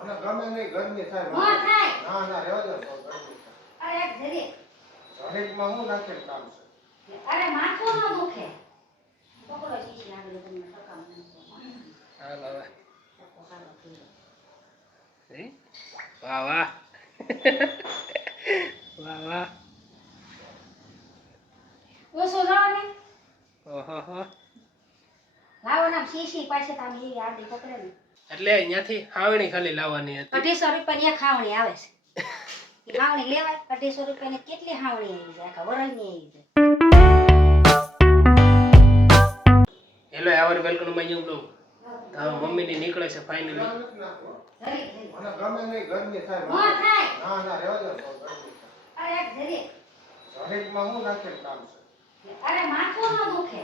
મને ગમે નહીં ગરમી થાય નો થાય. ના ના રહેવા દો તો ગરમી અરે એક જરી. થાય શરીરમાં હું નાખીને કામ છે અરે માથું ન દુખે. પકડો શીશી આગળ તમને ટકામ નાખો. હાલ હવે ટકો હાલો થઈ. વાહ વાહ વાહ વાહ ઓછો જાવ ને. ઓહો લાવો ના શીશી પાસે તમે એ આડી પકડે ને. એટલે અહીંયાથી હાવણી ખાલી લાવવાની હતી 250 રૂપિયાની એક હાવણી આવે છે. એ હાવણી લેવાય 250 રૂપિયાની કેટલી હાવણી આવી જાય આખા વરણની આવી જાય. હેલો આવર વેલકમ માં હું કહું તો મમ્મીની નીકળે છે ફાઇનલી ગરમ નથી નાખવો. જરી જરી. મને ગમે નહીં ગરમી થાય નો થાય. ના ના રહેવા દો તો ગરમી અરે એક જરી. થાય શરીરમાં હું નાખીને કામ છે અરે માથું ન દુખે.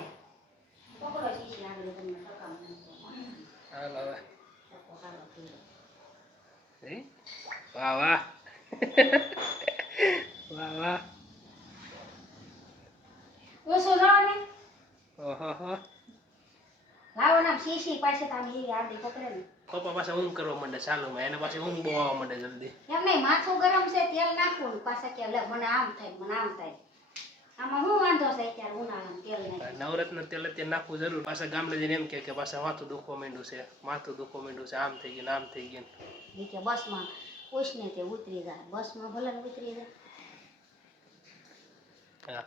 પકડો શીશી આગળ તમને ટકામ નાખો. હાલ હવે ટકો હાલો થઈ. વાહ વાહ વાહ વાહ ઓછો જાવ ને. ઓહો લાવો ના શીશી પાસે તમે એ આડી પકડે ને. પપ્પા પાસે ઊંઘ કરવા માંડે ચાલુ માં એને પાસે ઊંઘ બહુ આવવા માંડે જલ્દી એમ નહીં માથું ગરમ છે તેલ નાખવું પાછા કે લે મને આમ થાય મને આમ થાય. આમાં શું વાંધો છે અત્યારે ઉનાળામાં તેલ નાખી. નવરત્ન તેલ અત્યારે નાખવું જરૂર પાછા ગામડે જઈને એમ કે પાછા માથું દુખવા માંડ્યું છે આમ થઈ ગયું આમ થઈ ગયું એ કે બસમાં પૂછને તે ઉતરી જાય બસમાં ભલે ને ઉતરી જાય. હા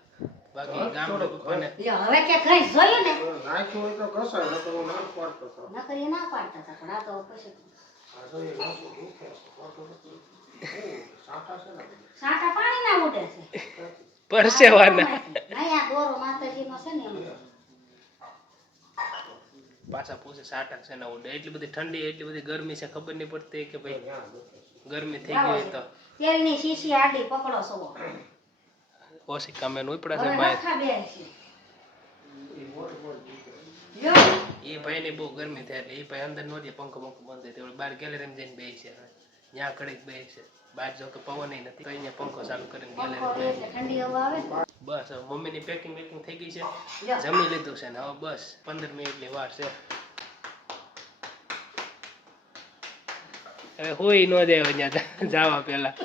બાકી ગામડે પપ્પાને લ્યો હવે કે કઈ જોયું ને નાખ્યું હોય તો કસાય ન તો હું ના પાડતો હતો નકરી ના પાડતા હતા પણ આ તો પછી આ તો એ નાખું દુખે પાડતો નથી સાંઠા છે ને સાટા પાણી ના ઉડે છે. પરસેવાના અહીંયા દોરો માતાજીનો છે ને એનો. પાછા પૂછે સાટા છે ને ઉડે એટલી બધી ઠંડી એટલી બધી ગરમી છે ખબર નહીં પડતી કે ભાઈ ગરમી થઈ ગઈ તો તેલની શીશી આડી પકડો છો. ઓછી કામે ઉપડા છે હવે ભાઈ નખા બે છે. લ્યો એ ભાઈ ને બહુ ગરમી થાય એટલે એ ભાઈ અંદર નહોતી પંખો બંધ થાય બહાર ગેલેરી જઈને બે છે ત્યાં કડીક બે છે બહાર જો કે પવન નથી તો અહીંયા પંખો ચાલુ કરીને પંખો ગેલેરી રે એટલે ઠંડી હવા આવે ને. બસ હવે મમ્મીની પેકિંગ થઈ ગઈ છે લ્યો. જમી લીધું છે ને હવે બસ 15 મિનિટની વાર છે હવે હોઈ ન જાય અહીંયા જવા પેલા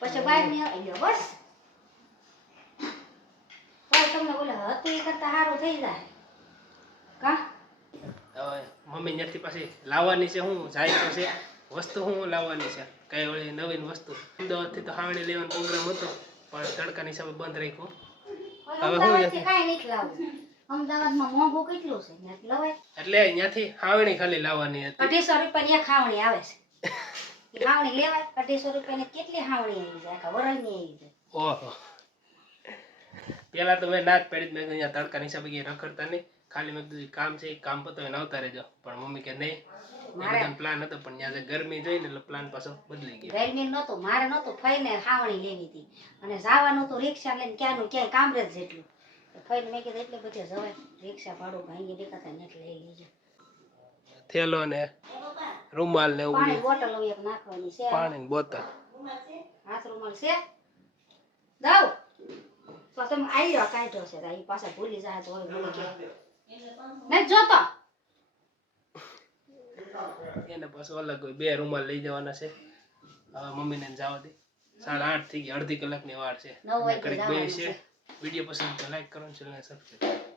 પછી બહાર ની લ્યો બસ. તો તમને બોલે હતું એ કરતા સારું થઈ જાય કા. હવે મમ્મી ત્યાંથી પાછી લાવવાની છે હું જાય તો છે વસ્તુ હું લાવવાની છે કઈ ઓલી નવીન વસ્તુ અમદાવાદથી તો હાવણી લેવાનો પ્રોગ્રામ હતો પણ તડકાની હિસાબે બંધ રાખ્યું અમદાવાદથી કાંઈ નથી લાવવું. અમદાવાદમાં મોંઘું કેટલું છે ત્યાંથી લવાય. એટલે અહીંયાથી હાવણી ખાલી લાવવાની હતી 250 રૂપિયાની એક હાવણી આવે છે. એ હાવણી લેવાય 250 રૂપિયાની કેટલી હાવણી આવી જાય આખા વરણની આવી જાય. ઓહો પેલા તો મેં ના જ પડી મેં અહીંયા તડકાની હિસાબે ક્યાંય રખડતા નહીં ખાલી મેં કીધું કામ છે એ કામ પતાવીને આવતા રહેજો પણ મમ્મી કે નહીં મારે પ્લાન હતો પણ ત્યાં જે ગરમી જોઈને એટલે પ્લાન પાછો બદલી ગયો. ગરમી નહોતું મારે નહોતું ફઈને હાવણી લેવી હતી અને જવાનું તો રિક્ષા લઈને ક્યાંનું ક્યાંય કામરેજ જેટલું. ફઈને મેં કીધું એટલે બધે જવાય રિક્ષા ભાડું ભાંગી દેખાતા ને એટલે લઈ લેજો. થેલો ને રૂમાલ ને એવું પાણી બોટલ એક નાખવાની છે. પાણીની બોતલ હાથ રૂમાલ છે દાવ તો તમે આવી રહ્યો કાઢ્યો છે એ પાછા ભૂલી જાય તો હોય ભૂલી ગયા મેં જોતો એને પાછું અલગ હોય 2 રૂમાલ લઈ જવાના છે હવે મમ્મીને જવા દે 8:30 થઈ ગઈ અડધી કલાકની વાર છે 9 વાગે કડીક જવાનું બે છે વિડીયો પસંદ તો લાઈક કરો ચેનલને સબસ્ક્રાઇબ